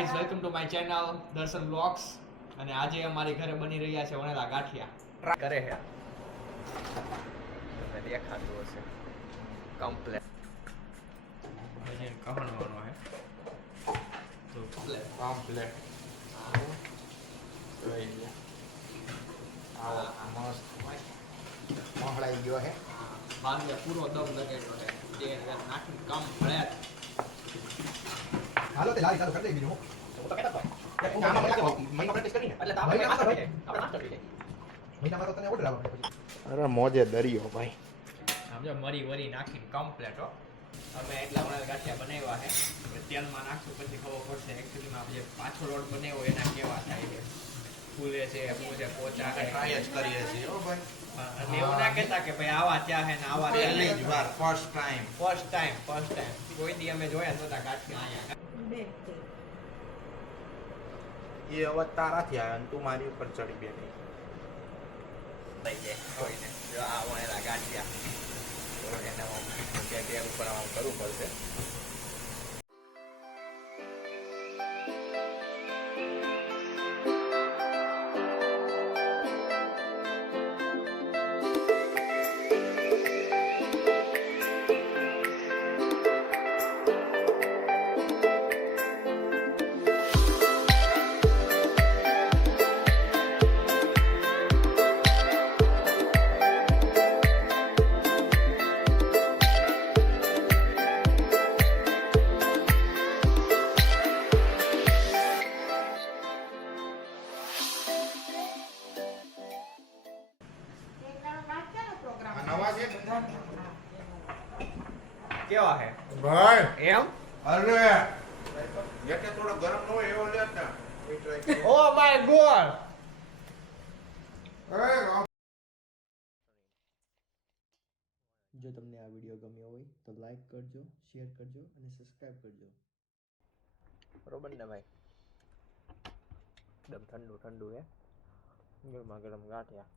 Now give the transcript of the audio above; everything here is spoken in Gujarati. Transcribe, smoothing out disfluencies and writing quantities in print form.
Guys, welcome to my channel દર્શન બ્લોગ્સ. અને આજે અમારી ઘરે બની રહ્યા છે વણેલા ગાંઠિયા. કરે છે તમને દેખાતું હશે કમ્પ્લેટ ભજીયા કહણવાનો છે તો કમ્પ્લેટ જોઈ લે. આવો મસ્ત મોહળાઈ ગયો હે. બાંધે પૂરો દમ લગાડ્યો છે તેલ નાખીને કમ્પ્લેટ. હાલો તે લારી ચાલુ કરી દે બીજું હું તો કહેતા ભાઈ આમાં મને લાગે મહિના પ્રેક્ટિસ કરીને એટલે આપણે માસ્ટર થઈ જાય આપણે માસ્ટર થઈ જાય મહિનામાં તો તને ઓર્ડર આવવાનો પછી. અરે મોજે દરિયો ભાઈ. સમજો મરી વરી નાખીને કમ્પ્લેટ હો. અમે એટલા વણેલા ગાંઠિયા બનાવ્યા છે. હવે તેલમાં નાખશું પછી ખબર પડશે એકચ્યુઅલીમાં જે પાછો લોટ બનાવ્યો એના કેવા થાય છે. ફૂલે છે શું છે પોચા છે ટ્રાય જ કરીએ છીએ હો ભાઈ. અને એવું ના કહેતા કે ભાઈ આવા ત્યાં છે ને આવા ત્યાં પહેલી નહીં. જ વાર ફર્સ્ટ ટાઈમ. ફર્સ્ટ ટાઈમ કોઈ દી અમે જોયા નહોતા ગાંઠિયા અહીંયા. એ હવે તારાથી આવ્યો અને તું મારી ઉપર ચડી બેઠી. લઈ જાય કોઈને જો આ વણેલા ગાંઠિયા તો એના તેલ ઉપર આમ કરવું પડશે. નવા છે કેવા છે ભાઈ? એમ અરે એટલે થોડો ગરમ ન હોય એવો લેતા એ ટ્રાય કરો. Oh my God. જો તમને આ વિડીયો ગમ્યો હોય તો લાઈક કરજો, શેર કરજો અને સબસ્ક્રાઇબ કરજો. બરોબર ને ભાઈ? એકદમ ઠંડુ ઠંડુ હે ગરમા ગરમ ગાંઠિયા.